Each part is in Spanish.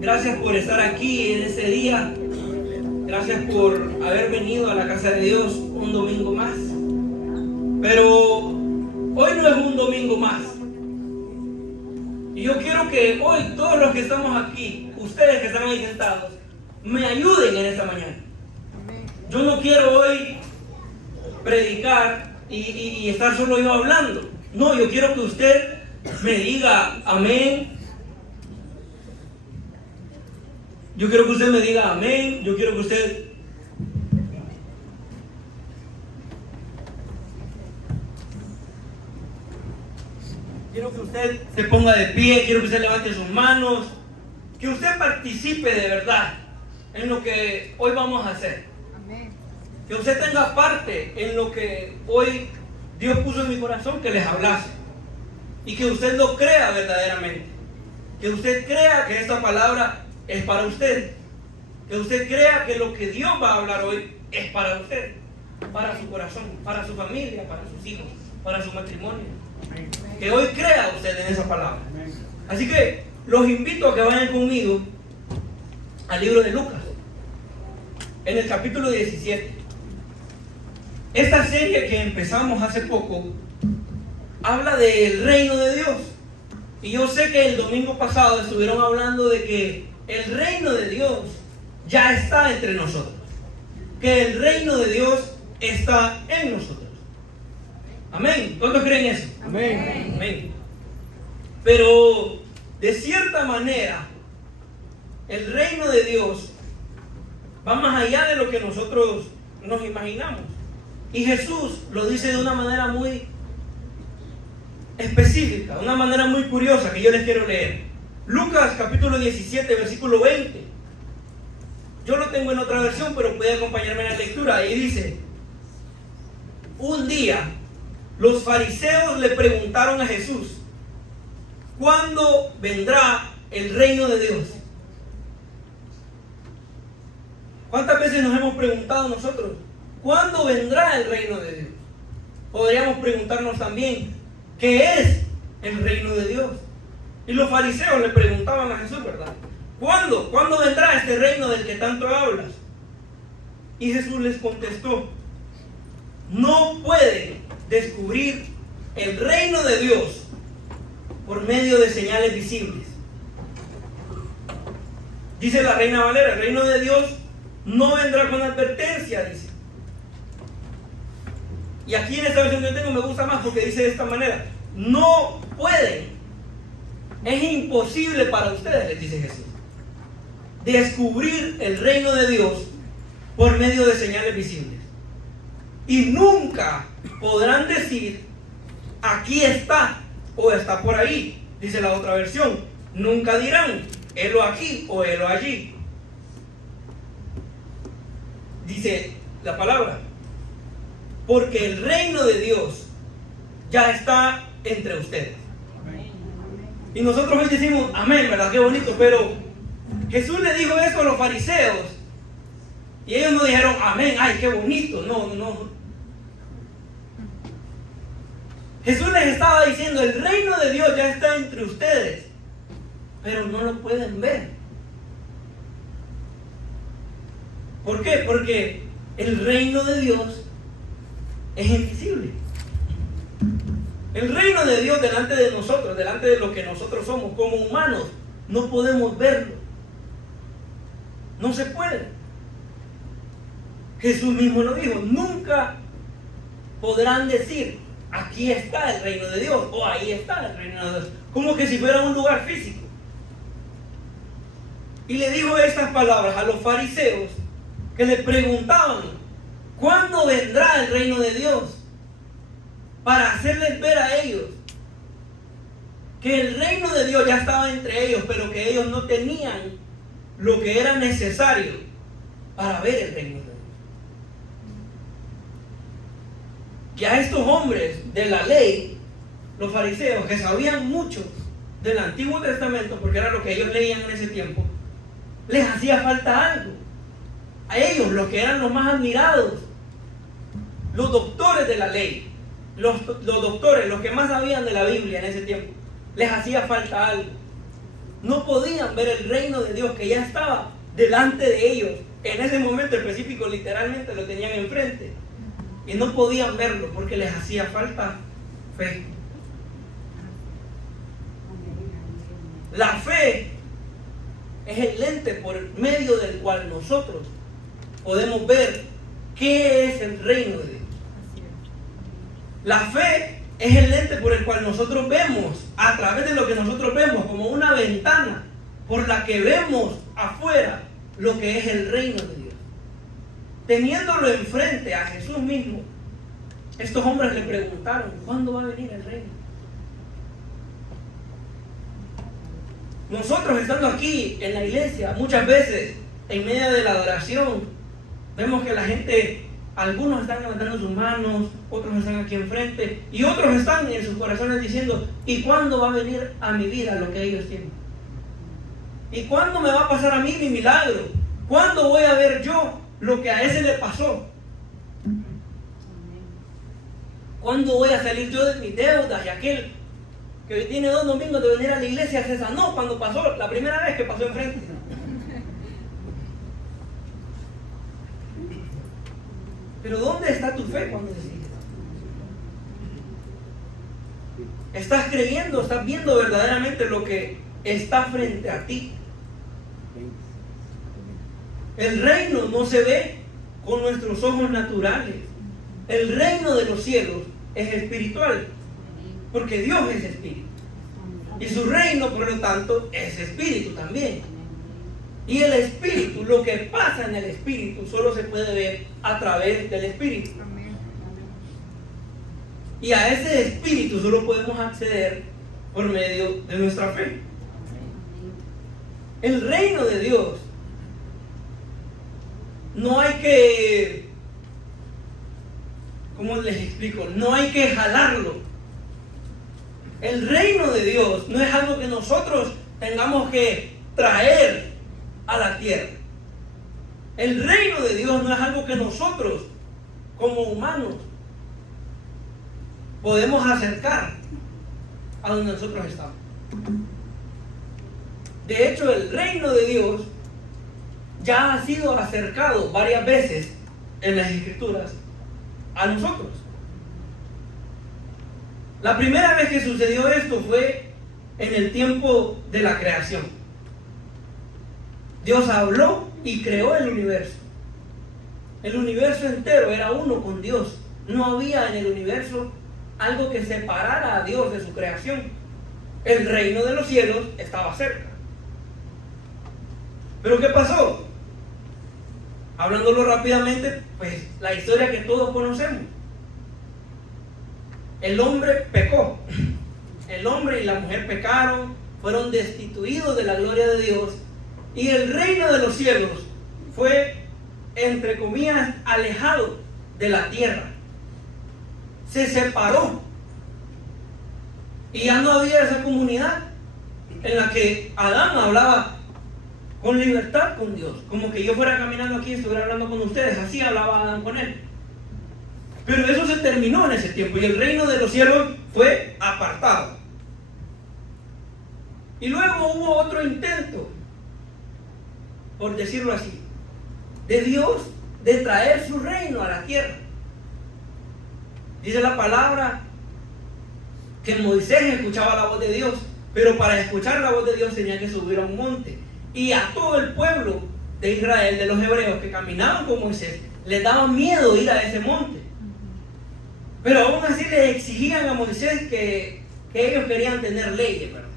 Gracias por estar aquí en ese día. Gracias por haber venido a la casa de Dios un domingo más. Pero hoy no es un domingo más. Y yo quiero que hoy todos los que estamos aquí, ustedes que están ahí sentados, me ayuden en esta mañana. Yo no quiero hoy predicar y estar solo yo hablando. No, yo quiero que usted me diga amén. Yo quiero que usted me diga amén. Yo quiero que usted... Quiero que usted se ponga de pie. Quiero que usted levante sus manos. Que usted participe de verdad en lo que hoy vamos a hacer. Amén. Que usted tenga parte en lo que hoy Dios puso en mi corazón que les hablase. Y que usted lo crea verdaderamente. Que usted crea que esta palabra es para usted. Que usted crea que lo que Dios va a hablar hoy es para usted, para su corazón, para su familia, para sus hijos, para su matrimonio. Que hoy crea usted en esa palabra. Así que los invito a que vayan conmigo al libro de Lucas, en el capítulo 17. Esta serie que empezamos hace poco habla del reino de Dios. Y yo sé que el domingo pasado estuvieron hablando de que el reino de Dios ya está entre nosotros. Que el reino de Dios está en nosotros. Amén. ¿Cuántos creen eso? Amén. Amén. Pero de cierta manera, el reino de Dios va más allá de lo que nosotros nos imaginamos. Y Jesús lo dice de una manera muy específica, de una manera muy curiosa que yo les quiero leer. Lucas capítulo 17, versículo 20. Yo lo tengo en otra versión, pero puede acompañarme en la lectura. Y dice: un día los fariseos le preguntaron a Jesús: ¿cuándo vendrá el reino de Dios? ¿Cuántas veces nos hemos preguntado nosotros: ¿cuándo vendrá el reino de Dios? Podríamos preguntarnos también: ¿qué es el reino de Dios? Y los fariseos le preguntaban a Jesús, ¿verdad? ¿Cuándo? ¿Cuándo vendrá este reino del que tanto hablas? Y Jesús les contestó: no pueden descubrir el reino de Dios por medio de señales visibles. Dice la Reina Valera: el reino de Dios no vendrá con advertencia, dice. Y aquí en esta versión que yo tengo me gusta más porque dice de esta manera: no pueden, es imposible para ustedes, les dice Jesús, descubrir el reino de Dios por medio de señales visibles. Y nunca podrán decir: aquí está o está por ahí, dice la otra versión. Nunca dirán: helo aquí o helo allí. Dice la palabra: porque el reino de Dios ya está entre ustedes. Y nosotros hoy decimos amén, ¿verdad? Qué bonito. Pero Jesús le dijo eso a los fariseos y ellos no dijeron amén, ay, qué bonito. No. Jesús les estaba diciendo: el reino de Dios ya está entre ustedes, pero no lo pueden ver. ¿Por qué? Porque el reino de Dios es invisible. El reino de Dios delante de nosotros, delante de lo que nosotros somos como humanos, no podemos verlo. No se puede. Jesús mismo lo dijo: nunca podrán decir: aquí está el reino de Dios o ahí está el reino de Dios, como que si fuera un lugar físico. Y le dijo estas palabras a los fariseos que le preguntaban: ¿cuándo vendrá el reino de Dios? Para hacerles ver a ellos que el reino de Dios ya estaba entre ellos, pero que ellos no tenían lo que era necesario para ver el reino de Dios. Y a estos hombres de la ley, los fariseos, que sabían mucho del Antiguo Testamento, porque era lo que ellos leían en ese tiempo, les hacía falta algo. A ellos, los que eran los más admirados, los doctores de la ley, los doctores, los que más sabían de la Biblia en ese tiempo, les hacía falta algo. no podían ver el reino de Dios que ya estaba delante de ellos. En ese momento específico, literalmente lo tenían enfrente. Y no podían verlo porque les hacía falta fe. La fe es el lente por medio del cual nosotros podemos ver qué es el reino de Dios. La fe es el lente por el cual nosotros vemos, a través de lo que nosotros vemos, como una ventana por la que vemos afuera lo que es el reino de Dios. Teniéndolo enfrente a Jesús mismo, estos hombres le preguntaron: ¿cuándo va a venir el reino? Nosotros, estando aquí en la iglesia, muchas veces en medio de la adoración, vemos que la gente, algunos están levantando sus manos, otros están aquí enfrente, y otros están en sus corazones diciendo: ¿y cuándo va a venir a mi vida lo que ellos tienen? ¿Y cuándo me va a pasar a mí mi milagro? ¿Cuándo voy a ver yo lo que a ese le pasó? ¿Cuándo voy a salir yo de mis deudas? Y aquel que hoy tiene 2 domingos de venir a la iglesia se sanó cuando pasó, la primera vez que pasó enfrente. Pero ¿dónde está tu fe cuando decides? ¿Estás creyendo? ¿Estás viendo verdaderamente lo que está frente a ti? El reino no se ve con nuestros ojos naturales. El reino de los cielos es espiritual, porque Dios es espíritu. Y su reino, por lo tanto, es espíritu también. Y el espíritu, lo que pasa en el espíritu, solo se puede ver a través del espíritu. Y a ese espíritu solo podemos acceder por medio de nuestra fe. El reino de Dios, no hay que, ¿cómo les explico? No hay que jalarlo. El reino de Dios no es algo que nosotros tengamos que traer a la tierra. El reino de Dios no es algo que nosotros, como humanos, podemos acercar a donde nosotros estamos. De hecho, el reino de Dios ya ha sido acercado varias veces en las Escrituras a nosotros. La primera vez que sucedió esto fue en el tiempo de la creación. Dios habló y creó el universo. El universo entero era uno con Dios. No había en el universo algo que separara a Dios de su creación. El reino de los cielos estaba cerca. ¿Pero qué pasó? Hablándolo rápidamente, pues la historia que todos conocemos. El hombre pecó. El hombre y la mujer pecaron, fueron destituidos de la gloria de Dios, y el reino de los cielos fue, entre comillas, alejado de la tierra. Se separó. Y ya no había esa comunidad en la que Adán hablaba con libertad con Dios. Como que yo fuera caminando aquí y estuviera hablando con ustedes. Así hablaba Adán con él. Pero eso se terminó en ese tiempo y el reino de los cielos fue apartado. Y luego hubo otro intento, por decirlo así, de Dios de traer su reino a la tierra. Dice la palabra que Moisés escuchaba la voz de Dios, pero para escuchar la voz de Dios tenía que subir a un monte. Y a todo el pueblo de Israel, de los hebreos que caminaban con Moisés, les daba miedo ir a ese monte. Pero aún así le exigían a Moisés que ellos querían tener leyes, ¿verdad?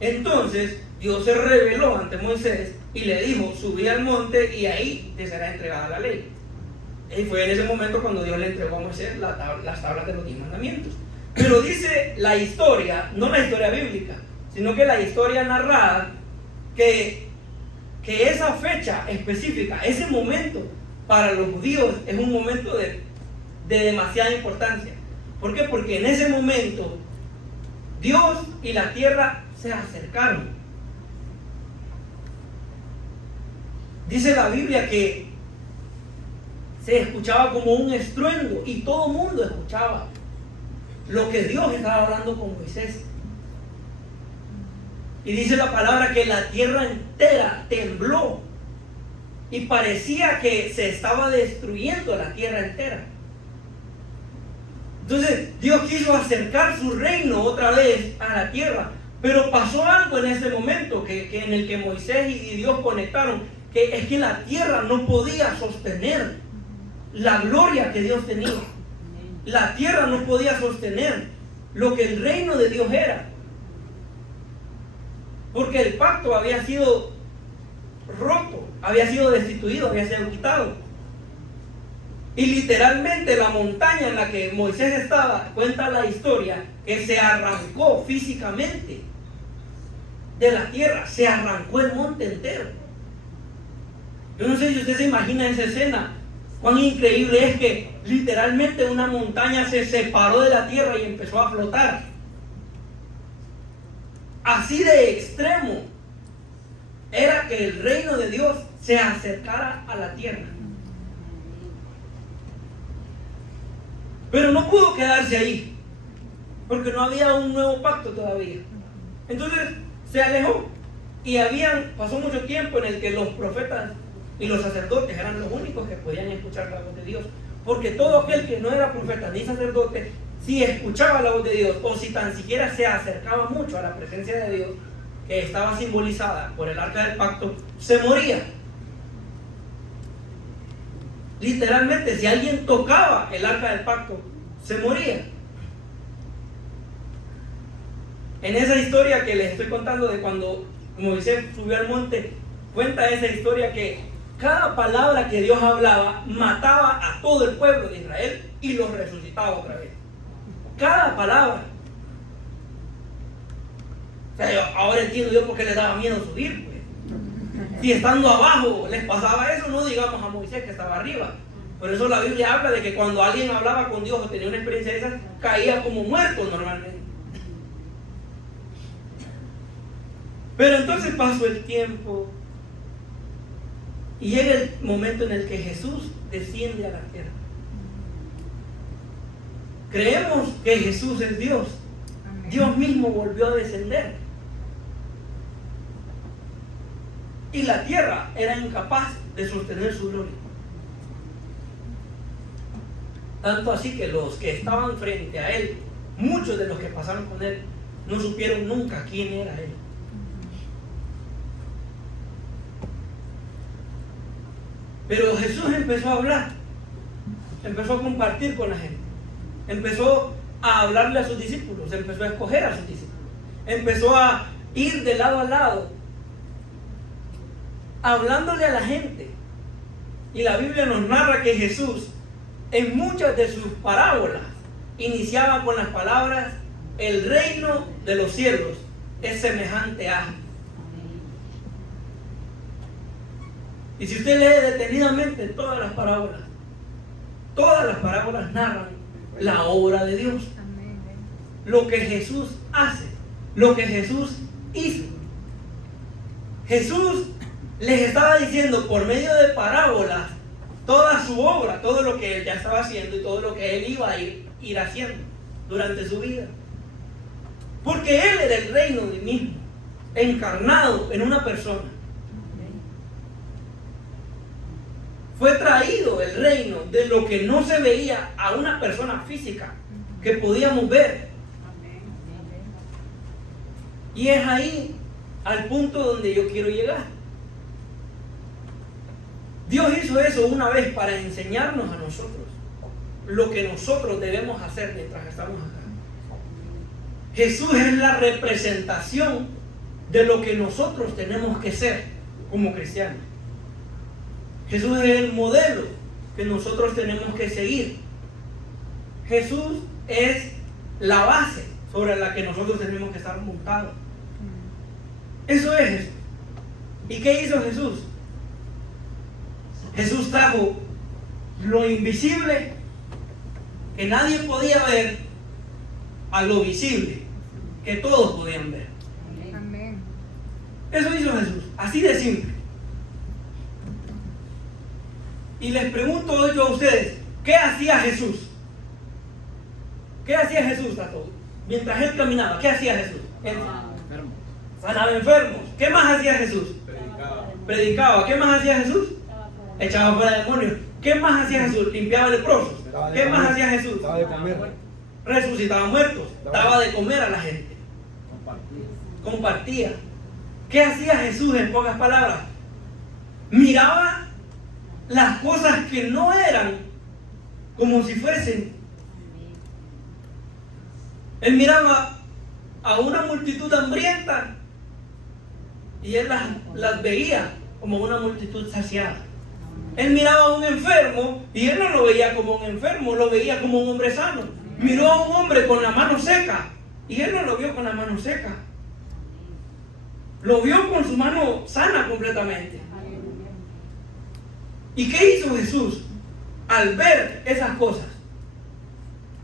Entonces Dios se reveló ante Moisés y le dijo: subí al monte y ahí te será entregada la ley. Y fue en ese momento cuando Dios le entregó a Moisés las tablas de los 10 mandamientos. Pero dice la historia, no la historia bíblica, sino que la historia narrada, que esa fecha específica, ese momento para los judíos es un momento de demasiada importancia. ¿Por qué? Porque en ese momento Dios y la tierra se acercaron. Dice la Biblia que se escuchaba como un estruendo y todo el mundo escuchaba lo que Dios estaba hablando con Moisés. Y dice la palabra que la tierra entera tembló. Y parecía que se estaba destruyendo la tierra entera. Entonces Dios quiso acercar su reino otra vez a la tierra. Pero pasó algo en ese momento que en el que Moisés y Dios conectaron. Que es que la tierra no podía sostener la gloria que Dios tenía. La tierra no podía sostener lo que el reino de Dios era. Porque el pacto había sido roto, había sido destituido, había sido quitado. Y literalmente la montaña en la que Moisés estaba, cuenta la historia, que se arrancó físicamente de la tierra, se arrancó el monte entero. Yo no sé si usted se imagina esa escena, cuán increíble es que literalmente una montaña se separó de la tierra y empezó a flotar. Así de extremo era que el reino de Dios se acercara a la tierra. Pero no pudo quedarse ahí, porque no había un nuevo pacto todavía. Entonces se alejó y pasó mucho tiempo en el que los profetas y los sacerdotes eran los únicos que podían escuchar la voz de Dios. Porque todo aquel que no era profeta ni sacerdote, si escuchaba la voz de Dios o si tan siquiera se acercaba mucho a la presencia de Dios, que estaba simbolizada por el arca del pacto, se moría. Literalmente, si alguien tocaba el arca del pacto, se moría. En esa historia que les estoy contando de cuando Moisés subió al monte, cuenta esa historia que cada palabra que Dios hablaba mataba a todo el pueblo de Israel y los resucitaba otra vez. Cada palabra. O sea, ahora entiendo yo por qué les daba miedo subir, pues. Si estando abajo les pasaba eso, no digamos a Moisés que estaba arriba. Por eso la Biblia habla de que cuando alguien hablaba con Dios o tenía una experiencia de esas, caía como muerto normalmente. Pero entonces pasó el tiempo y llega el momento en el que Jesús desciende a la tierra. Creemos que Jesús es Dios. Dios mismo volvió a descender. Y la tierra era incapaz de sostener su gloria. Tanto así que los que estaban frente a él, muchos de los que pasaron con él, no supieron nunca quién era él. Pero Jesús empezó a hablar, empezó a compartir con la gente, empezó a hablarle a sus discípulos, empezó a escoger a sus discípulos, empezó a ir de lado a lado, hablándole a la gente. Y la Biblia nos narra que Jesús, en muchas de sus parábolas, iniciaba con las palabras: el reino de los cielos es semejante a. Y si usted lee detenidamente todas las parábolas narran la obra de Dios. Lo que Jesús hace, lo que Jesús hizo. Jesús les estaba diciendo por medio de parábolas toda su obra, todo lo que él ya estaba haciendo y todo lo que él iba a ir haciendo durante su vida. Porque él era el reino de mismo, encarnado en una persona. Fue traído el reino de lo que no se veía a una persona física que podíamos ver. Y es ahí al punto donde yo quiero llegar. Dios hizo eso una vez para enseñarnos a nosotros lo que nosotros debemos hacer mientras estamos acá. Jesús es la representación de lo que nosotros tenemos que ser como cristianos. Jesús es el modelo que nosotros tenemos que seguir. Jesús es la base sobre la que nosotros tenemos que estar montados. Eso es Jesús. ¿Y qué hizo Jesús? Jesús trajo lo invisible que nadie podía ver a lo visible que todos podían ver. Amén. Eso hizo Jesús, así de simple. Y les pregunto yo a ustedes, ¿qué hacía Jesús? ¿Qué hacía Jesús, Tato? Mientras él caminaba, ¿qué hacía Jesús? sanaba enfermos. ¿Qué más hacía Jesús? Predicaba. ¿Qué más hacía Jesús? Echaba fuera demonios. ¿Qué más hacía Jesús? Limpiaba leprosos. ¿Qué más hacía Jesús? Resucitaba muertos. Daba de comer a la gente. Compartía. ¿Qué hacía Jesús en pocas palabras? Miraba las cosas que no eran como si fuesen. Él miraba a una multitud hambrienta y él las veía como una multitud saciada. Él miraba a un enfermo y él no lo veía como un enfermo, lo veía como un hombre sano. Miró a un hombre con la mano seca y él no lo vio con la mano seca. Lo vio con su mano sana completamente. ¿Y qué hizo Jesús? Al ver esas cosas,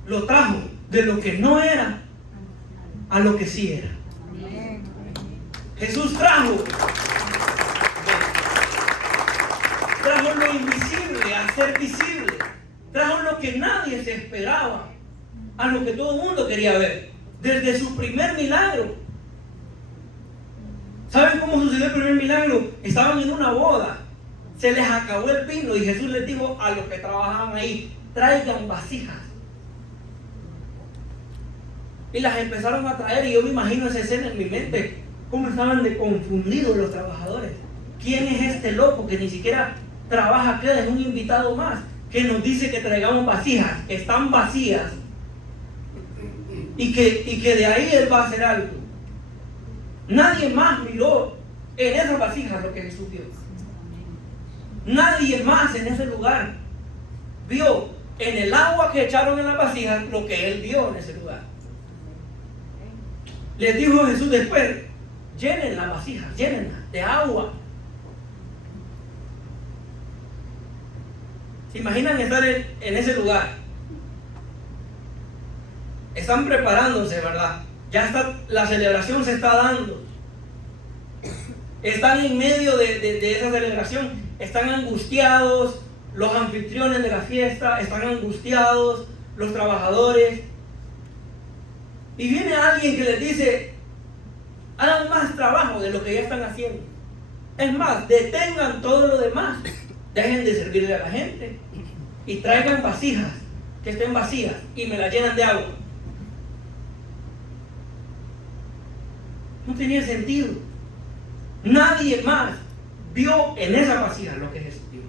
lo trajo de lo que no era a lo que sí era. Jesús trajo lo invisible a ser visible. Trajo lo que nadie se esperaba, a lo que todo el mundo quería ver. Desde su primer milagro. ¿Saben cómo sucedió el primer milagro? Estaban en una boda. Se les acabó el vino y Jesús les dijo a los que trabajaban ahí: traigan vasijas. Y las empezaron a traer y yo me imagino esa escena en mi mente. Cómo estaban de confundidos los trabajadores. ¿Quién es este loco que ni siquiera trabaja acá? Es un invitado más que nos dice que traigamos vasijas, que están vacías y que de ahí él va a hacer algo. Nadie más miró en esas vasijas lo que Jesús vio. Nadie más en ese lugar vio en el agua que echaron en las vasijas lo que él vio en ese lugar. Les dijo Jesús después: llenen las vasijas, llénenlas de agua. ¿Se imaginan estar en ese lugar? Están preparándose, ¿verdad? Ya está, la celebración se está dando. Están en medio de esa celebración. Están angustiados los anfitriones de la fiesta, están angustiados los trabajadores. Y viene alguien que les dice: hagan más trabajo de lo que ya están haciendo. Es más, detengan todo lo demás. Dejen de servirle a la gente y traigan vasijas que estén vacías y me las llenan de agua. No tenía sentido. Nadie más vio en esa vasija lo que Jesús vio.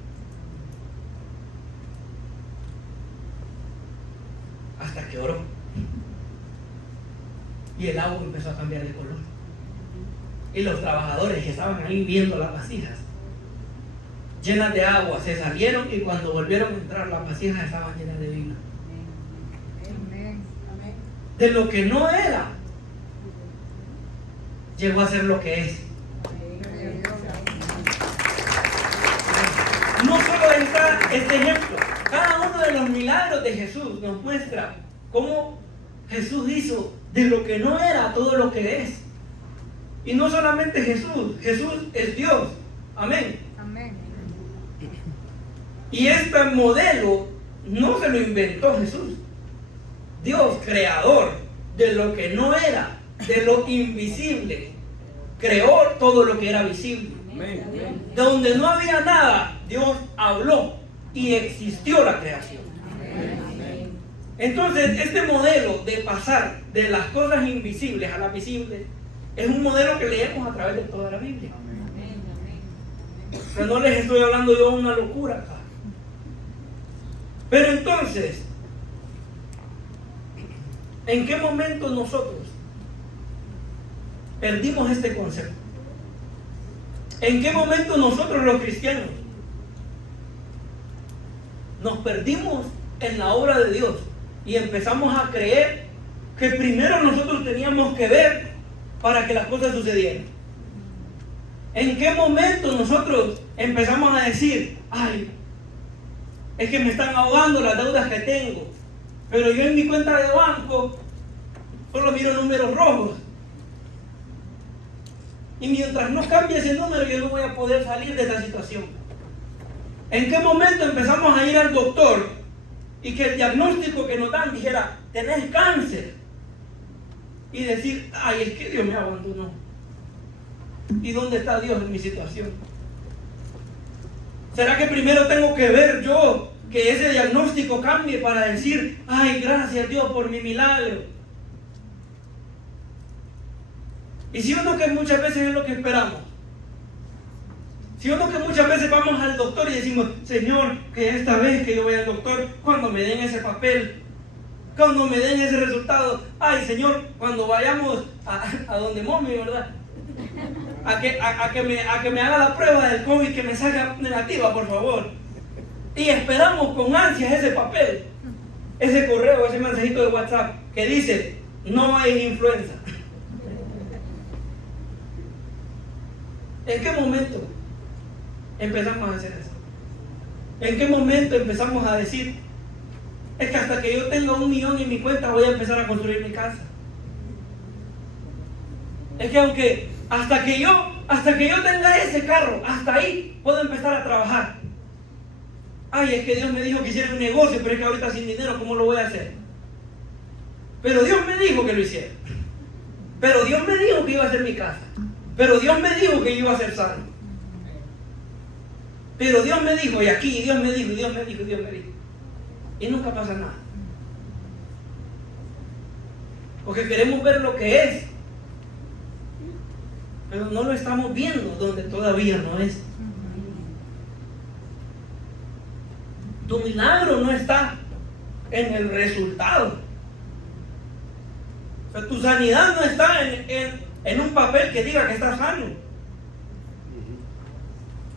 Hasta que oró. Y el agua empezó a cambiar de color. Y los trabajadores que estaban ahí viendo las vasijas llenas de agua se salieron, y cuando volvieron a entrar las vasijas estaban llenas de vino. De lo que no era, llegó a ser lo que es. No solo está este ejemplo, cada uno de los milagros de Jesús nos muestra cómo Jesús hizo de lo que no era todo lo que es. Y no solamente Jesús, Jesús es Dios. Amén. Amén. Y este modelo no se lo inventó Jesús. Dios, creador de lo que no era, de lo invisible, creó todo lo que era visible. Amén. De donde no había nada, Dios habló y existió la creación. Amén. Entonces, este modelo de pasar de las cosas invisibles a las visibles es un modelo que leemos a través de toda la Biblia. Pero no les estoy hablando yo una locura acá. Pero entonces, ¿en qué momento nosotros perdimos este concepto? ¿En qué momento nosotros los cristianos nos perdimos en la obra de Dios y empezamos a creer que primero nosotros teníamos que ver para que las cosas sucedieran? ¿En qué momento nosotros empezamos a decir: ay, es que me están ahogando las deudas que tengo, pero yo en mi cuenta de banco solo miro números rojos, y mientras no cambie ese número yo no voy a poder salir de esta situación? ¿En qué momento empezamos a ir al doctor y que el diagnóstico que nos dan dijera: tenés cáncer? Y decir: ay, es que Dios me abandonó. ¿Y dónde está Dios en mi situación? ¿Será que primero tengo que ver yo que ese diagnóstico cambie para decir, ay, gracias Dios por mi milagro? Y si uno que muchas veces es lo que esperamos. Si uno que muchas veces vamos al doctor y decimos, Señor, que esta vez que yo voy al doctor, cuando me den ese papel, cuando me den ese resultado, ay Señor, cuando vayamos a donde Mommy, ¿verdad? A que me haga la prueba del COVID, que me salga negativa, por favor. Y esperamos con ansias ese papel, ese correo, ese mensajito de WhatsApp que dice, no es influenza. ¿En qué momento empezamos a hacer eso? ¿En qué momento empezamos a decir, es que hasta que yo tenga 1 millón en mi cuenta voy a empezar a construir mi casa? Es que hasta que yo tenga ese carro, hasta ahí puedo empezar a trabajar. Ay, es que Dios me dijo que hiciera un negocio, pero es que ahorita sin dinero, ¿cómo lo voy a hacer? Pero Dios me dijo que lo hiciera. Pero Dios me dijo que iba a hacer mi casa. Pero Dios me dijo que iba a ser sano. Pero Dios me dijo, y aquí Dios me dijo, Dios me dijo, Dios me dijo. Y nunca pasa nada. Porque queremos ver lo que es, pero no lo estamos viendo donde todavía no es. Tu milagro no está en el resultado. O sea, tu sanidad no está en un papel que diga que estás sano.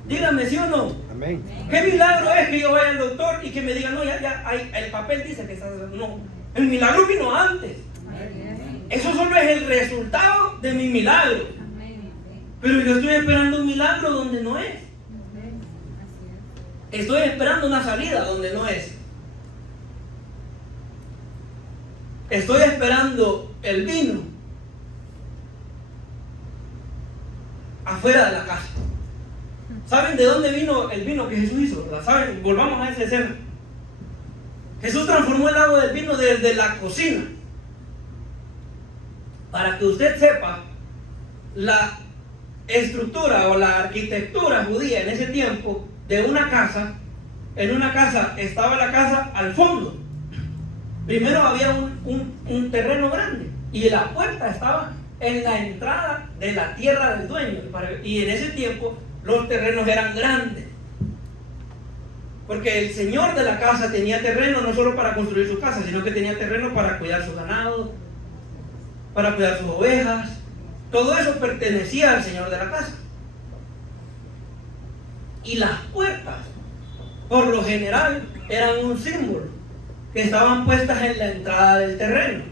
Dígame, ¿sí o no? Amén. ¿Qué milagro es que yo vaya al doctor y que me diga, no, ya, el papel dice que estás sano? No, el milagro vino antes. Eso solo es el resultado de mi milagro. Pero yo estoy esperando un milagro donde no es. Estoy esperando una salida donde no es. Estoy esperando el vino afuera de la casa. ¿Saben de dónde vino el vino que Jesús hizo? ¿Saben? Volvamos a esa escena. Jesús transformó el agua del vino desde la cocina. Para que usted sepa, la estructura o la arquitectura judía en ese tiempo de una casa, en una casa estaba la casa al fondo. Primero había un terreno grande y la puerta estaba en la entrada de la tierra del dueño. Y en ese tiempo los terrenos eran grandes, porque el señor de la casa tenía terreno no solo para construir su casa, sino que tenía terreno para cuidar su ganado, para cuidar sus ovejas. Todo eso pertenecía al señor de la casa. Y las puertas, por lo general, eran un símbolo que estaban puestas en la entrada del terreno.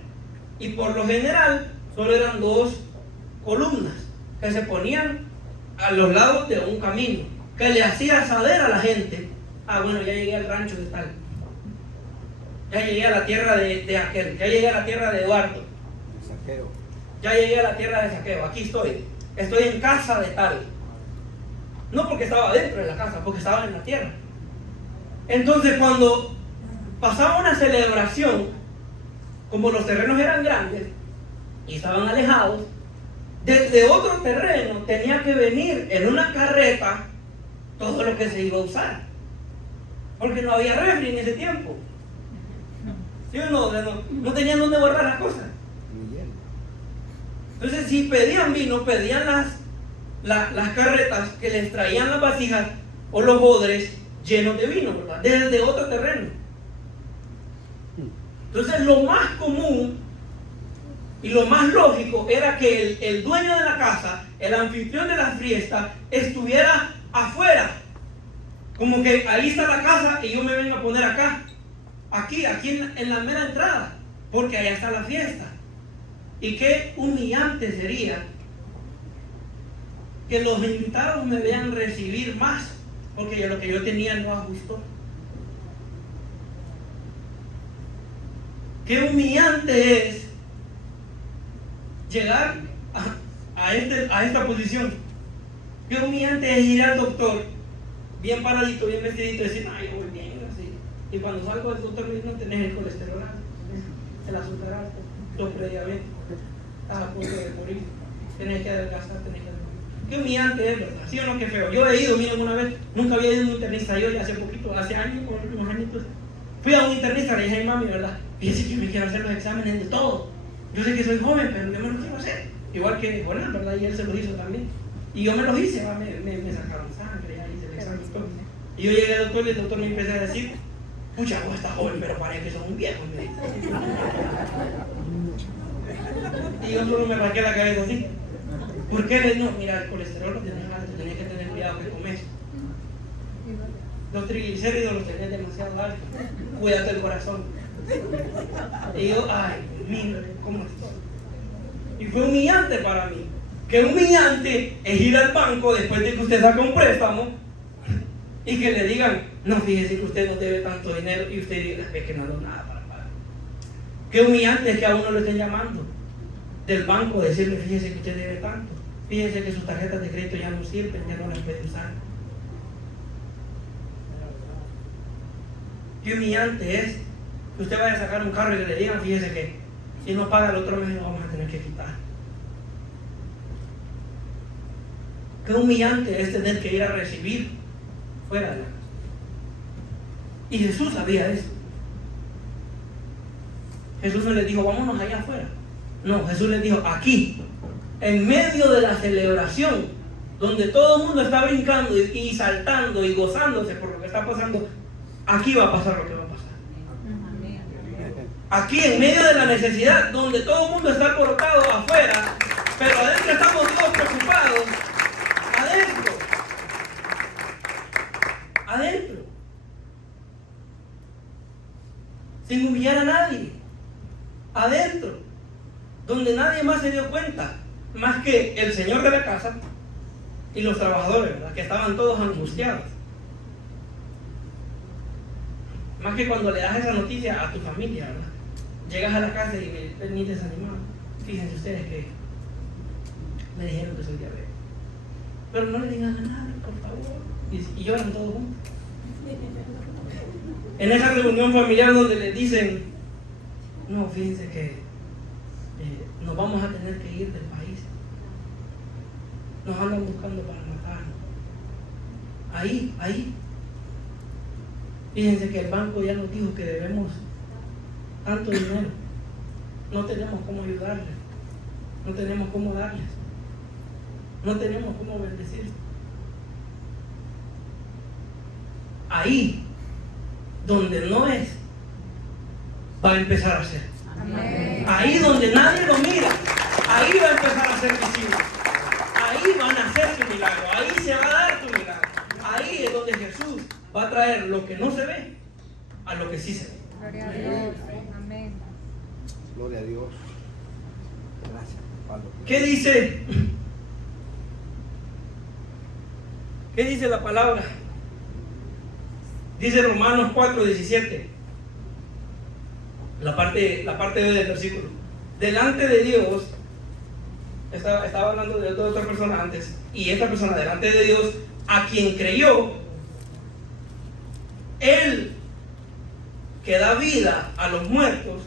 Y por lo general, solo eran 2 columnas que se ponían a los lados de un camino, que le hacía saber a la gente, ah, bueno, ya llegué al rancho de tal, ya llegué a la tierra de aquel, ya llegué a la tierra de Eduardo, ya llegué a la tierra de Saqueo, aquí estoy en casa de tal. No porque estaba dentro de la casa, porque estaba en la tierra. Entonces cuando pasaba una celebración, como los terrenos eran grandes y estaban alejados, desde otro terreno tenía que venir en una carreta todo lo que se iba a usar, porque no había refri en ese tiempo. ¿Sí o no? No tenían dónde guardar las cosas. Entonces si pedían vino, pedían las carretas que les traían las vasijas o los odres llenos de vino, ¿verdad? Desde otro terreno. Entonces lo más común y lo más lógico era que el dueño de la casa, el anfitrión de la fiesta, estuviera afuera. Como que ahí está la casa y yo me vengo a poner acá. Aquí en la mera entrada. Porque allá está la fiesta. Y qué humillante sería que los invitados me vean recibir más, porque lo que yo tenía no ajustó. Qué humillante es llegar a esta posición. Qué humillante es ir al doctor bien paradito, bien vestidito y decir, ay, yo voy bien, así. Y cuando salgo del doctor me dice, no tenés el colesterol alto, el azúcar alto, los prediabéticos, estás a punto de morir, tenés que adelgazar, tenés que adelgazar. Qué humillante es, ¿verdad? ¿Sí o no? Qué feo. Yo he ido, miren, una vez, nunca había ido a un internista. Yo ya hace poquito, hace años, unos añitos, fui a un internista, le dije a mi mami, ¿verdad? Fíjese que me quiero hacer los exámenes de todo. Yo sé que soy joven, pero yo me los quiero hacer. Igual que Jonás, ¿verdad? Y él se los hizo también. Y yo me los hice, ¿verdad? Me sacaron sangre, ya hice el examen y todo. Y yo llegué al doctor y el doctor me empezó a decir, pucha, vos estás joven, pero parece que sos un viejo, me dice. Y yo solo me rasqué la cabeza así. ¿Por qué? Le digo, mira, el colesterol lo tenés alto, tenés que tener cuidado que comes. Los triglicéridos los tenés demasiado altos. Cuídate el corazón. Y yo, ay, mira, ¿cómo estoy? Y fue humillante para mí. Qué humillante es ir al banco después de que usted saca un préstamo y que le digan, no, fíjese que usted no debe tanto dinero y usted diga, es que no hago nada para pagar. Qué humillante es que a uno lo estén llamando del banco, decirle, fíjese que usted debe tanto, fíjese que sus tarjetas de crédito ya no sirven, ya no las puede usar. Qué humillante es que usted vaya a sacar un carro y que le digan, fíjese que si no paga el otro mes lo vamos a tener que quitar. Qué humillante es tener que ir a recibir fuera de la casa. Y Jesús sabía eso. Jesús no les dijo, vámonos allá afuera. No, Jesús les dijo, aquí, en medio de la celebración, donde todo el mundo está brincando y saltando y gozándose por lo que está pasando, aquí va a pasar lo que va a pasar. Aquí, en medio de la necesidad, donde todo el mundo está colocado afuera, pero adentro estamos todos preocupados. Adentro, sin humillar a nadie, adentro, donde nadie más se dio cuenta, más que el señor de la casa y los trabajadores, ¿verdad? Que estaban todos angustiados. Más que cuando le das esa noticia a tu familia, ¿verdad? Llegas a la casa y venís desanimado. Fíjense ustedes que me dijeron que soy diabético. Pero no le digan a nadie, por favor. Y lloran todos juntos. En esa reunión familiar donde les dicen, no, fíjense que nos vamos a tener que ir del país. Nos andan buscando para matarnos. Ahí. Fíjense que el banco ya nos dijo que debemos tanto dinero. No tenemos cómo ayudarles. No tenemos cómo darles. No tenemos cómo bendecir. Ahí, donde no es, va a empezar a ser. Amén. Ahí donde nadie lo mira, ahí va a empezar a ser visible. Ahí van a hacer su milagro. Ahí se va a dar tu milagro. Ahí es donde Jesús va a traer lo que no se ve a lo que sí se ve. Gloria a Dios. Amén. Gloria a Dios. Gracias, Pablo. ¿Qué dice? ¿Qué dice la palabra? Dice Romanos 4:17. La parte B del versículo. Delante de Dios, estaba hablando de otra persona antes, y esta persona delante de Dios, a quien creyó, Él que da vida a los muertos,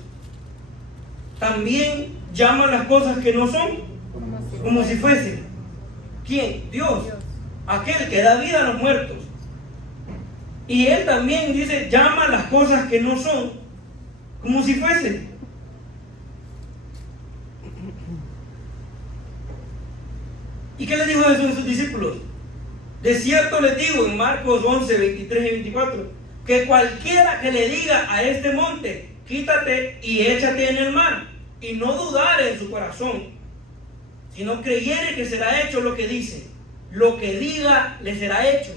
también llama las cosas que no son como si fuesen. ¿Quién? Dios. Aquel que da vida a los muertos. Y Él también dice, llama las cosas que no son como si fuesen. ¿Y qué le dijo Jesús a sus discípulos? De cierto les digo en Marcos 11, 23 y 24, que cualquiera que le diga a este monte, quítate y échate en el mar, y no dudare en su corazón, sino creyere que será hecho lo que dice, lo que diga le será hecho.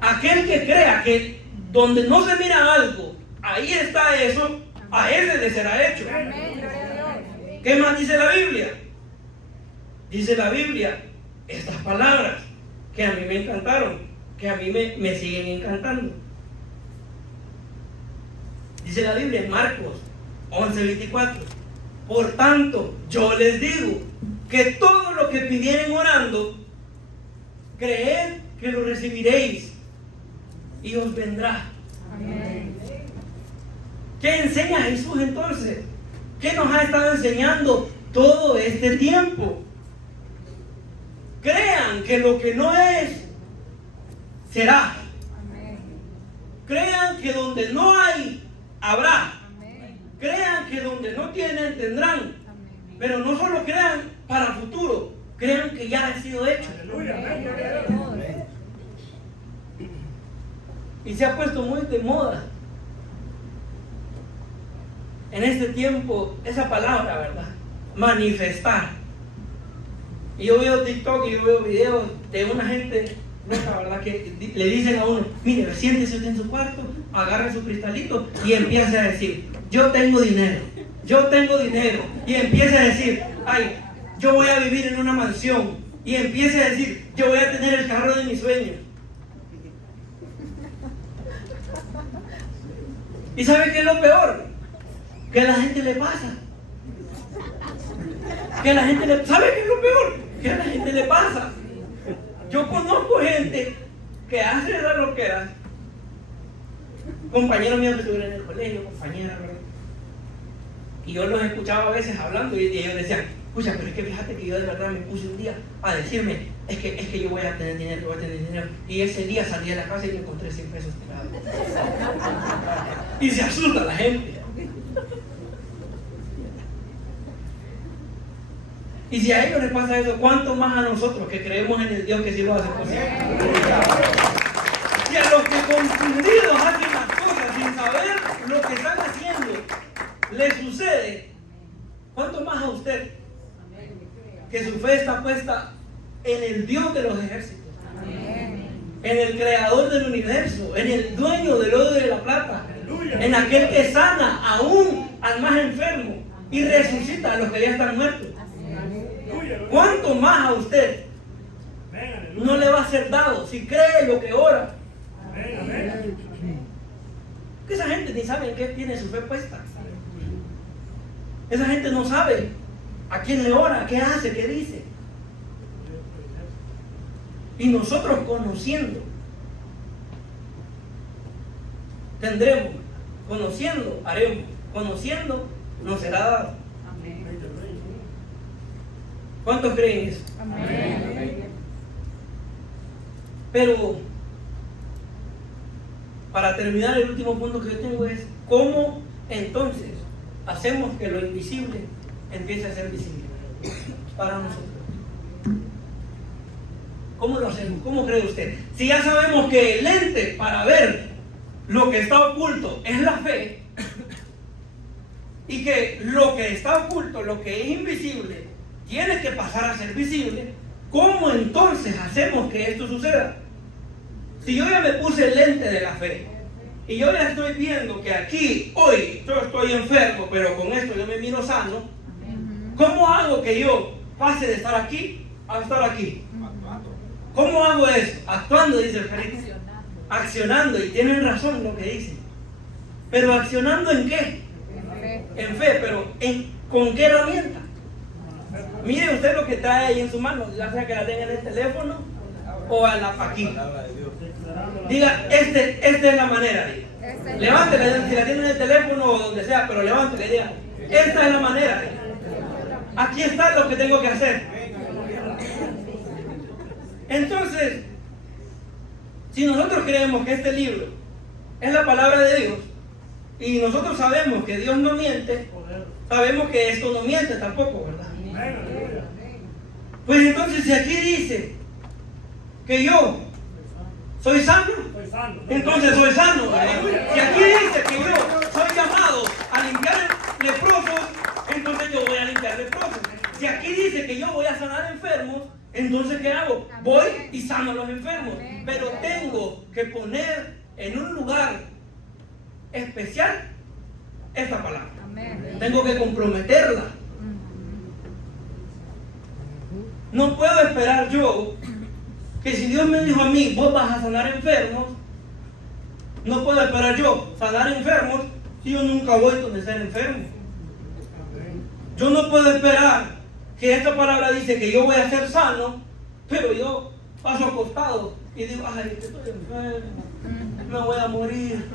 Aquel que crea que donde no se mira algo, ahí está eso, a ese le será hecho. ¿Qué más dice la Biblia? Dice la Biblia estas palabras que a mí me encantaron, que a mí me siguen encantando. Dice la Biblia en Marcos 11:24. Por tanto, yo les digo que todo lo que pidieren orando, creed que lo recibiréis y os vendrá. Amén. ¿Qué enseña Jesús entonces? ¿Qué nos ha estado enseñando todo este tiempo? crean que lo que no es, será. Amén. Crean que donde no hay, habrá. Amén. Crean que donde no tienen, tendrán. Amén. Pero no solo crean para futuro, crean que ya ha sido hecho. Amén. Y se ha puesto muy de moda en este tiempo esa palabra, ¿verdad? Manifestar. Y yo veo TikTok y yo veo videos de una gente, la verdad, que le dicen a uno, mire, siéntese usted en su cuarto, agarre su cristalito y empieza a decir, yo tengo dinero, yo tengo dinero. Y empieza a decir, ay, yo voy a vivir en una mansión. Y empieza a decir, yo voy a tener el carro de mis sueños. ¿Y sabe qué es lo peor? Que a la gente le pasa. Que a la gente le... ¿Sabe qué es lo peor? Que a la gente le pasa. Yo conozco gente que hace esas loqueras. Compañeros míos que estuvieron en el colegio, compañeras, ¿verdad? Y yo los escuchaba a veces hablando y ellos decían, escucha, pero es que fíjate que yo de verdad me puse un día a decirme, es que yo voy a tener dinero, voy a tener dinero. Y ese día salí de la casa y me encontré 100 pesos tirados. Y se asusta la gente. Y si a ellos les pasa eso, ¿cuánto más a nosotros que creemos en el Dios que sí lo hace posible? Y a los que confundidos hacen las cosas sin saber lo que están haciendo, les sucede, ¿cuánto más a usted? Que su fe está puesta en el Dios de los ejércitos, en el creador del universo, en el dueño del oro y de la plata, en aquel que sana aún al más enfermo y resucita a los que ya están muertos. ¿Cuánto más a usted no le va a ser dado si cree lo que ora? Que esa gente ni sabe en qué tiene su fe puesta. Esa gente no sabe a quién le ora, qué hace, qué dice. Y nosotros conociendo, tendremos, conociendo, haremos, conociendo, nos será dado. ¿Cuántos creen eso? Amén. Pero, para terminar, el último punto que yo tengo es, ¿cómo entonces hacemos que lo invisible empiece a ser visible para nosotros? ¿Cómo lo hacemos? ¿Cómo cree usted? Si ya sabemos que el lente para ver lo que está oculto es la fe, y que lo que está oculto, lo que es invisible, tiene que pasar a ser visible, ¿cómo entonces hacemos que esto suceda? Si yo ya me puse el lente de la fe y yo ya estoy viendo que aquí, hoy, yo estoy enfermo, pero con esto yo me miro sano, ¿cómo hago que yo pase de estar aquí a estar aquí? ¿Cómo hago eso? Actuando, dice el Felipe. Accionando, y tienen razón lo que dicen. Pero accionando ¿en qué? En fe, pero ¿con qué herramienta? Mire usted lo que trae ahí en su mano, ya sea que la tenga en el teléfono o aquí. Diga, esta es la manera. Diga. Levántela, si la tiene en el teléfono o donde sea, pero levántela y diga, esta es la manera. Diga. Aquí está lo que tengo que hacer. Entonces, si nosotros creemos que este libro es la palabra de Dios, y nosotros sabemos que Dios no miente, sabemos que esto no miente tampoco, ¿verdad? Pues entonces, si aquí dice que yo soy sano, entonces soy sano, ¿verdad? Si aquí dice que yo soy llamado a limpiar leprosos, entonces yo voy a limpiar leprosos. Si aquí dice que yo voy a sanar enfermos, entonces ¿qué hago? Voy y sano a los enfermos. Pero tengo que poner en un lugar especial esta palabra. Tengo que comprometerla. No puedo esperar yo que si Dios me dijo a mí, vos vas a sanar enfermos, no puedo esperar yo sanar enfermos si yo nunca voy donde ser enfermo. Yo no puedo esperar que esta palabra dice que yo voy a ser sano, pero yo paso acostado y digo, ay, que estoy enfermo, me voy a morir,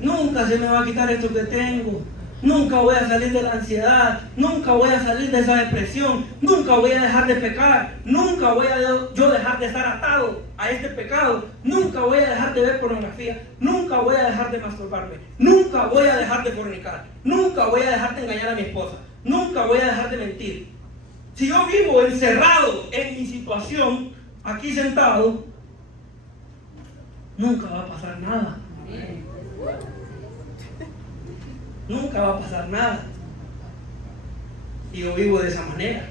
nunca se me va a quitar esto que tengo, nunca voy a salir de la ansiedad, nunca voy a salir de esa depresión, nunca voy a dejar de pecar, nunca voy a yo dejar de estar atado a este pecado, nunca voy a dejar de ver pornografía, nunca voy a dejar de masturbarme, nunca voy a dejar de fornicar, nunca voy a dejar de engañar a mi esposa, nunca voy a dejar de mentir. Si yo vivo encerrado en mi situación, aquí sentado, nunca va a pasar nada. Nunca va a pasar nada. Y yo vivo de esa manera.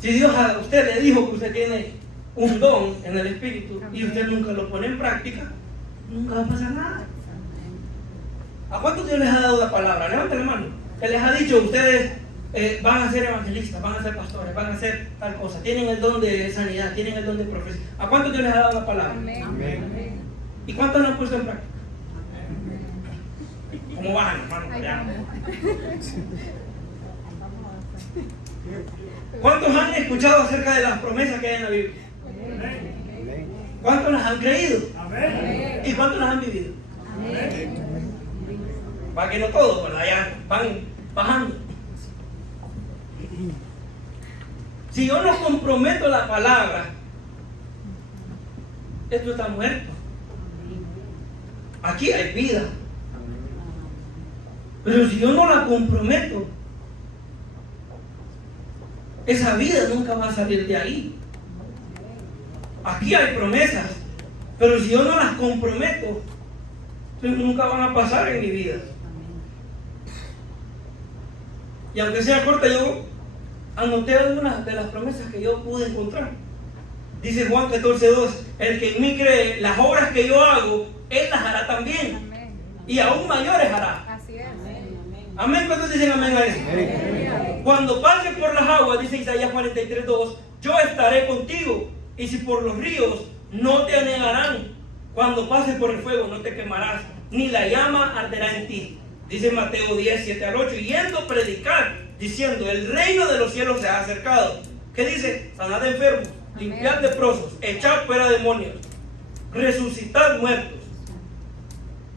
Si Dios a usted le dijo que usted tiene un don en el Espíritu y usted nunca lo pone en práctica, nunca va a pasar nada. ¿A cuántos Dios les ha dado la palabra? Levanten la mano. Que les ha dicho, ustedes van a ser evangelistas, van a ser pastores, van a hacer tal cosa. Tienen el don de sanidad, tienen el don de profecía. ¿A cuántos Dios les ha dado la palabra? Amén. ¿Y cuántos lo han puesto en práctica? ¿Cómo van, hermano? Ahí Ya. vamos. ¿Cuántos han escuchado acerca de las promesas que hay en la Biblia? Amén. ¿Cuántos las han creído? Amén. ¿Y cuántos las han vivido? Amén. Para que no todos, ¿verdad? Ya van bajando. Si yo no comprometo la palabra, esto está muerto. Aquí hay vida. Pero si yo no la comprometo, esa vida nunca va a salir de ahí. Aquí hay promesas, pero si yo no las comprometo, pues nunca van a pasar en mi vida. Y aunque sea corta, yo anoté algunas de las promesas que yo pude encontrar. Dice Juan 14:2, el que en mí cree, las obras que yo hago, él las hará también. Amén. Y aún mayores hará. Así es. Amén. ¿Cuántos dicen amén a eso? Cuando pase por las aguas, dice Isaías 43:2, yo estaré contigo. Y si por los ríos, no te anegarán. Cuando pases por el fuego, no te quemarás, ni la llama arderá en ti. Dice Mateo 10:7-8, yendo a predicar, diciendo, el reino de los cielos se ha acercado. ¿Qué dice? Sanad enfermos, limpiad leprosos, echad fuera demonios, resucitad muertos.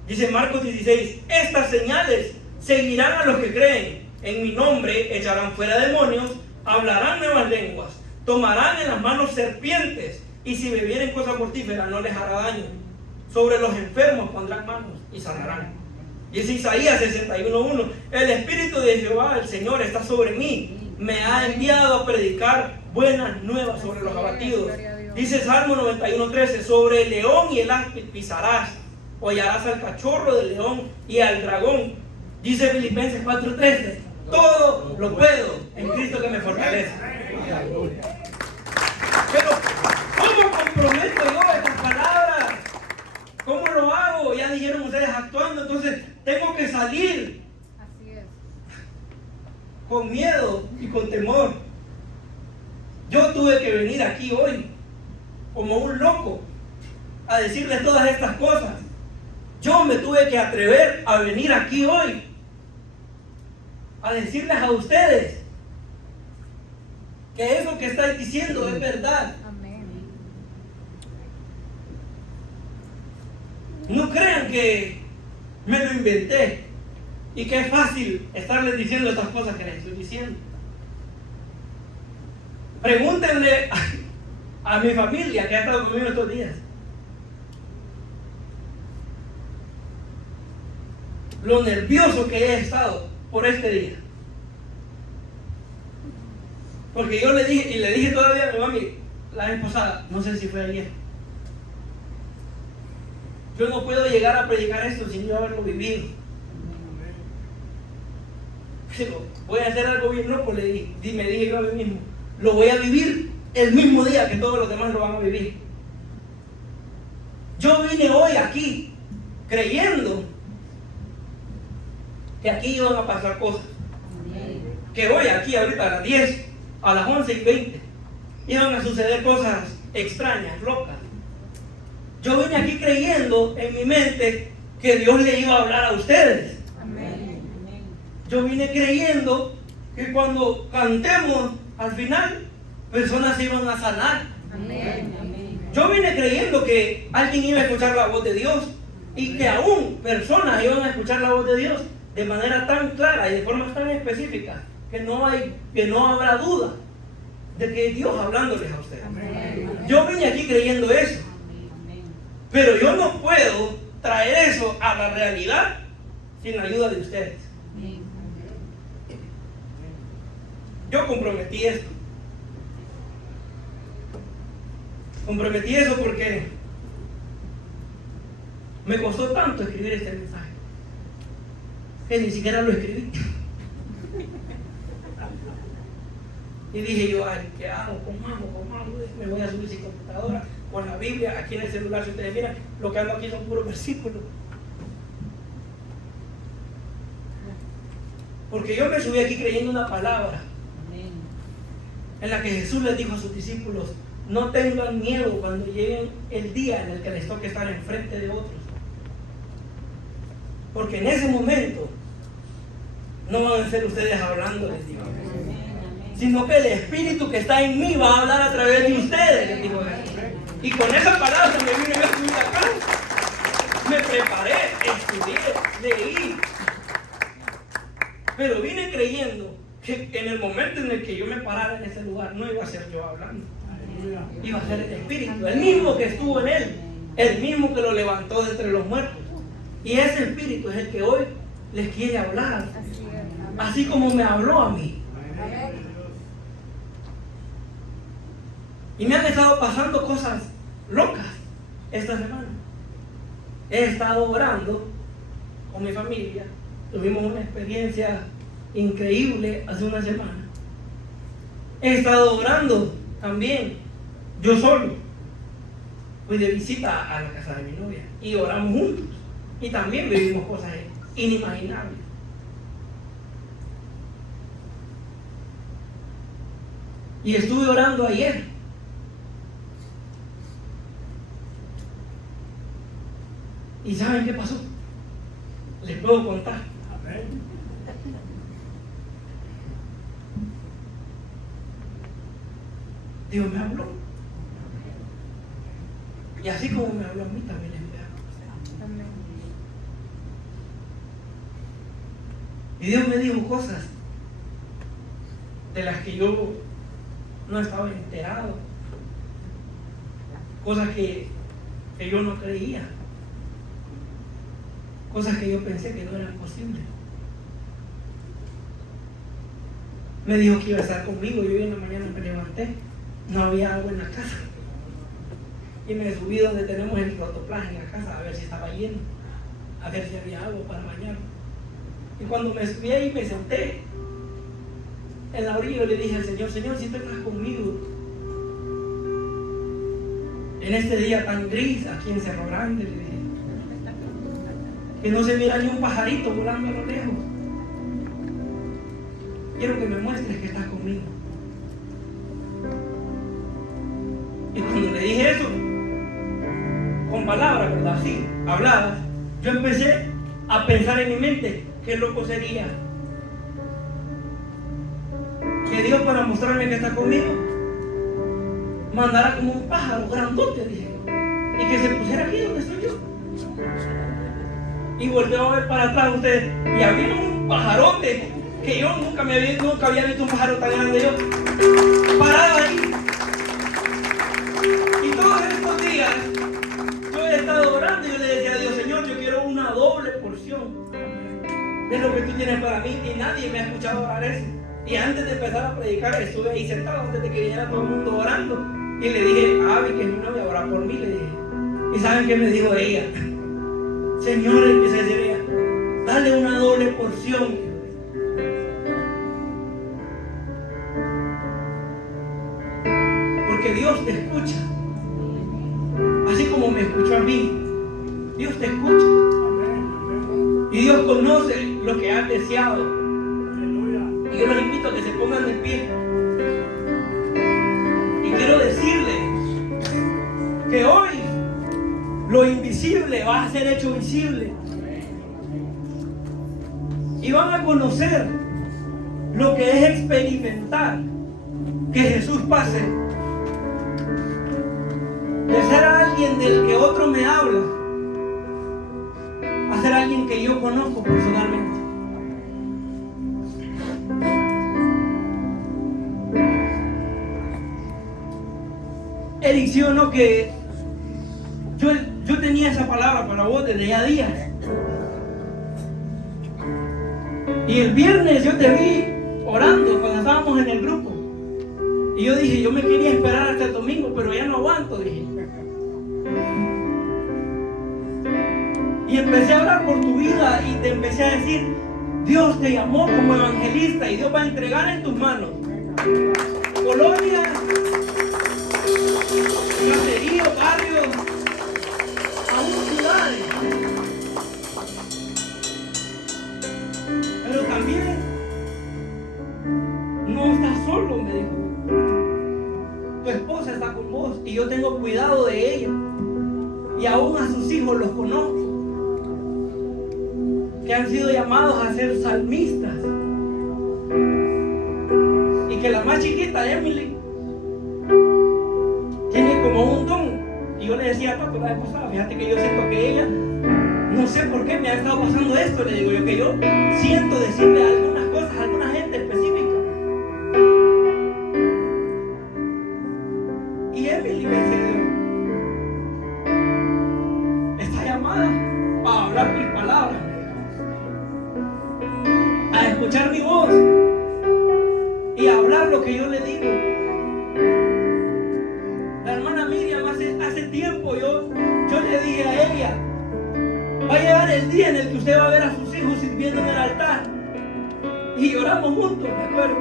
Dice Marcos 16, estas señales seguirán a los que creen. En mi nombre echarán fuera demonios, hablarán nuevas lenguas, tomarán en las manos serpientes, y si bebieren cosa mortífera no les hará daño. Sobre los enfermos pondrán manos y sanarán. Dice Isaías 61:1, el Espíritu de Jehová, el Señor, está sobre mí. Me ha enviado a predicar buenas nuevas sobre los abatidos. Dice Salmo 91:13, sobre el león y el áspid pisarás, hollarás al cachorro del león y al dragón. Dice Filipenses 4:13, todo lo puedo en Cristo que me fortalece. Pero, ¿cómo comprometo yo estas palabras? ¿Cómo lo hago? Ya dijeron ustedes actuando, entonces tengo que salir Así es. con miedo y con temor. Yo tuve que venir aquí hoy como un loco a decirles todas estas cosas. Yo me tuve que atrever a venir aquí hoy a decirles a ustedes que eso que estáis diciendo es verdad. Amén. No crean que me lo inventé y que es fácil estarles diciendo estas cosas que les estoy diciendo. Pregúntenle a mi familia que ha estado conmigo estos días. Lo nervioso que he estado por este día. Porque yo le dije, y le dije todavía a mi mami la vez pasada, no sé si fue ayer, yo no puedo llegar a predicar esto sin yo haberlo vivido. Pero voy a hacer algo bien loco, le dije, me dije yo a mí mismo, lo voy a vivir el mismo día que todos los demás lo van a vivir. Yo vine hoy aquí creyendo que aquí iban a pasar cosas. Que hoy aquí ahorita a las 10, a las 11:20 iban a suceder cosas extrañas, locas. Yo vine aquí creyendo en mi mente que Dios le iba a hablar a ustedes. Amén. Yo vine creyendo que cuando cantemos al final, personas se iban a sanar. Amén. Yo vine creyendo que alguien iba a escuchar la voz de Dios Y que aún personas iban a escuchar la voz de Dios de manera tan clara y de forma tan específica que no habrá duda de que es Dios hablándoles a ustedes. Yo vine aquí creyendo eso, pero yo no puedo traer eso a la realidad sin la ayuda de ustedes. Yo comprometí esto. Comprometí eso porque me costó tanto escribir este mensaje que ni siquiera lo escribí. Y dije yo, ay, ¿qué hago? ¿Cómo hago? Me voy a subir sin computadora, con la Biblia, aquí en el celular, si ustedes miran, lo que ando aquí son puros versículos. Porque yo me subí aquí creyendo una palabra en la que Jesús les dijo a sus discípulos: no tengan miedo cuando llegue el día en el que les toque estar enfrente de otros. Porque en ese momento no van a ser ustedes hablando, les digo, sino que el Espíritu que está en mí va a hablar a través de ustedes, les digo. Y con esa palabra me vine a subir acá. Me preparé, estudié, leí. Pero vine creyendo que en el momento en el que yo me parara en ese lugar no iba a ser yo hablando. Iba a ser el Espíritu, el mismo que estuvo en él, el mismo que lo levantó de entre los muertos. Y ese Espíritu es el que hoy les quiere hablar, así como me habló a mí. Y me han estado pasando cosas locas esta semana. He estado orando con mi familia. Tuvimos una experiencia increíble hace una semana. He estado orando también, yo solo. Fui de visita a la casa de mi novia y oramos juntos. Y también vivimos cosas inimaginables. Y estuve orando ayer. ¿Y saben qué pasó? Les puedo contar. Dios me habló. Y así como me habló a mí, también les voy a hablar. Y Dios me dijo cosas de las que yo no estaba enterado. Cosas que yo no creía. Cosas que yo pensé que no eran posibles. Me dijo que iba a estar conmigo. Yo en la mañana me levanté, no había agua en la casa. Y me subí donde tenemos el rotoplas en la casa a ver si estaba lleno, a ver si había agua para bañarme. Y cuando me subí ahí me senté en la orilla, le dije al Señor: Señor, si tú estás conmigo en este día tan gris aquí en Cerro Grande, le dije, que no se mira ni un pajarito volando a lo lejos. Quiero que me muestres que estás conmigo. Y cuando le dije eso, con palabras, ¿verdad? Así, habladas, yo empecé a pensar en mi mente: qué loco sería que Dios, para mostrarme que está conmigo, mandara como un pájaro grandote, dije, y que se pusiera aquí donde estoy yo. Y volteo a ver para atrás ustedes, y había un pajarote que yo nunca había visto un pájaro tan grande, yo parado ahí. Y todos estos días yo he estado orando y yo le decía a Dios: Señor, yo quiero una doble porción de lo que tú tienes para mí. Y nadie me ha escuchado orar eso. Y antes de empezar a predicar, estuve ahí sentado antes de que viniera todo el mundo orando. Y le dije a Abby, que es mi novia, a orar por mí, le dije. ¿Y saben qué me dijo ella? Señor, empecé a decir ella, dale una doble porción. Porque Dios te escucha. Así como me escuchó a mí, Dios te escucha. Y Dios conoce lo que has deseado. Y yo los invito a que se pongan de pie. Y quiero decirles que hoy lo invisible va a ser hecho visible. Y van a conocer lo que es experimentar que Jesús pase de ser alguien del que otro me habla alguien que yo conozco personalmente. Eric, ¿sí o no que yo tenía esa palabra para vos desde ya días? Y el viernes yo te vi orando cuando estábamos en el grupo. Y yo dije, yo me quería esperar hasta el domingo, pero ya no aguanto, dije. Y empecé a orar por tu vida y te empecé a decir, Dios te llamó como evangelista y Dios va a entregar en tus manos colonias, caseríos, barrios, aún ciudades. Pero también no estás solo, me dijo. Tu esposa está con vos y yo tengo cuidado de ella. Y aún a sus hijos los conozco, que han sido llamados a ser salmistas. Y que la más chiquita, Emily, tiene como un don. Y yo le decía a Pato la vez pasada, fíjate que yo siento que ella, no sé por qué me ha estado pasando esto, le digo yo, que yo siento decirle algunas cosas a alguna gente específica. Y Emily me enseñó, está llamada para hablar mis palabras, a escuchar mi voz y a hablar lo que yo le digo. La hermana Miriam hace tiempo yo le dije a ella, va a llegar el día en el que usted va a ver a sus hijos sirviendo en el altar. Y lloramos juntos, me acuerdo.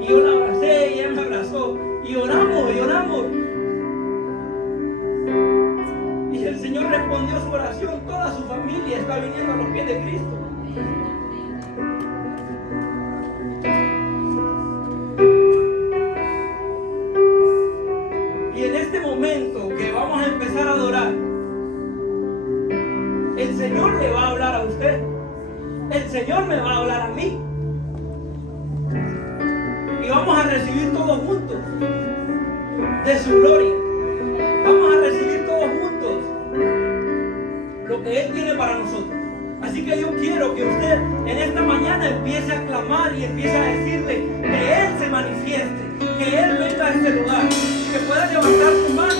Y yo la abracé y ella me abrazó. Y oramos. Y el Señor respondió su oración. Toda su familia está viniendo a los pies de Cristo. Y en este momento que vamos a empezar a adorar, el Señor le va a hablar a usted. El Señor me va a hablar a mí. Y vamos a recibir todos juntos de su gloria. Vamos a recibir todos juntos lo que Él tiene para nosotros. Así que yo quiero que usted en esta mañana empiece a clamar y empiece a decirle que Él se manifieste, que Él venga a este lugar, que pueda levantar su mano.